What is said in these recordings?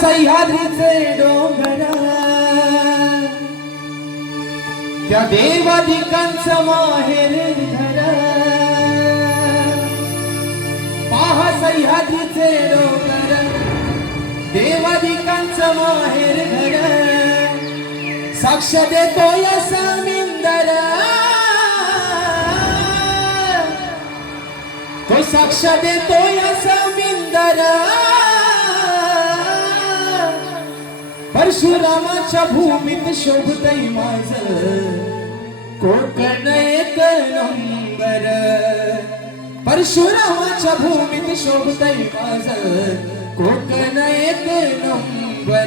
सह्याद्रीचे डोंगर. त्या देवाधिकांच माहेर घर पाहा सह्याद्रीचे डोंगर. देवाधिकांच माहेर घर साक्ष देतोय समिंदर. तो साक्ष देतोय समिंदर. परशुरामाच्या भूमीत शोभतय माझ. कोकण एक नंबर. परशुरामाच्या भूमीत शोभतय माझ. कोकण एक नंबर.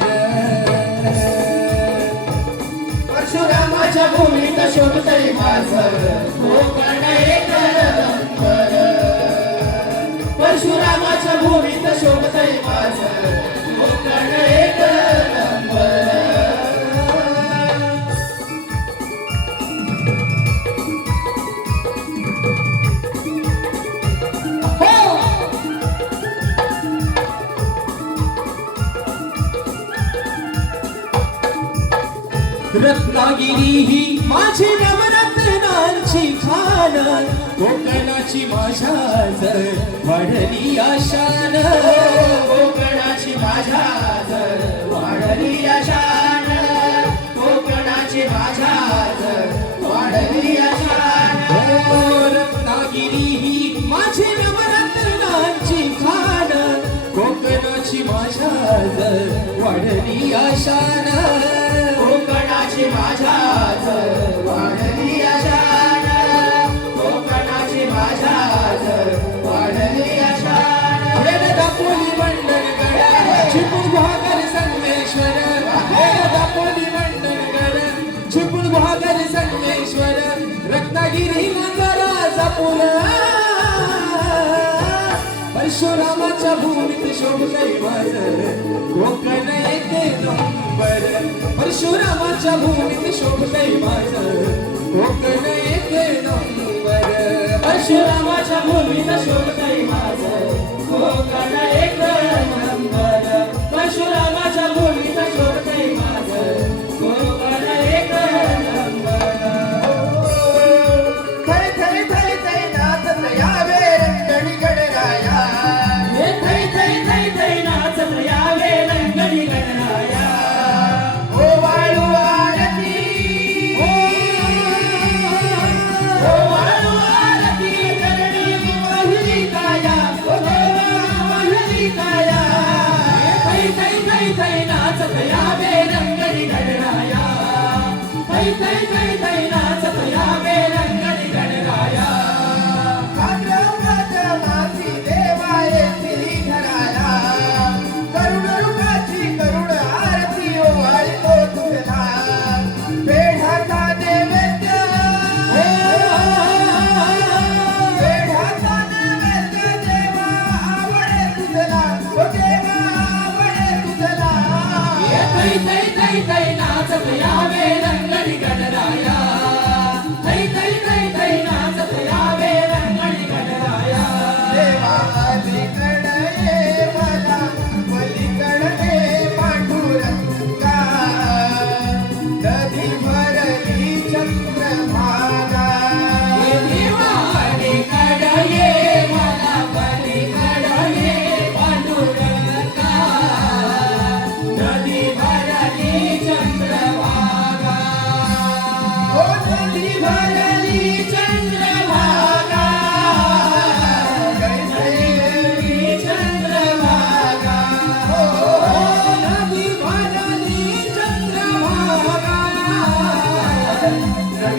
परशुरामाच्या भूमीत शोभतय माझ. रत्नागिरी ही माझी नवरत्नांची खान. कोकणाची माझ्या जर वाढली आशान. कोकणाची माझ्या जर वाढली आशान. कोकणाची माझ्या जर वाढली आशान. हो, रत्नागिरी ही माझी नवरत्नांची खान. कोकणाची माझ्या जर वाढली आशान. कोकणाची माझ्या वाढली आशान कोकणाची हो माझ्या वाढली आशान दापोली मंडणगड संगमेश्वर. दापोली मंडणगड चिपून गुहागर संगमेश्वर. रत्नागिरी नगरा जपून परशुरामाच्या भूमीत शोभतय माझ माझ्या भूमीत शोभतय माझ कोकण नंबर भूमीत शोभ everything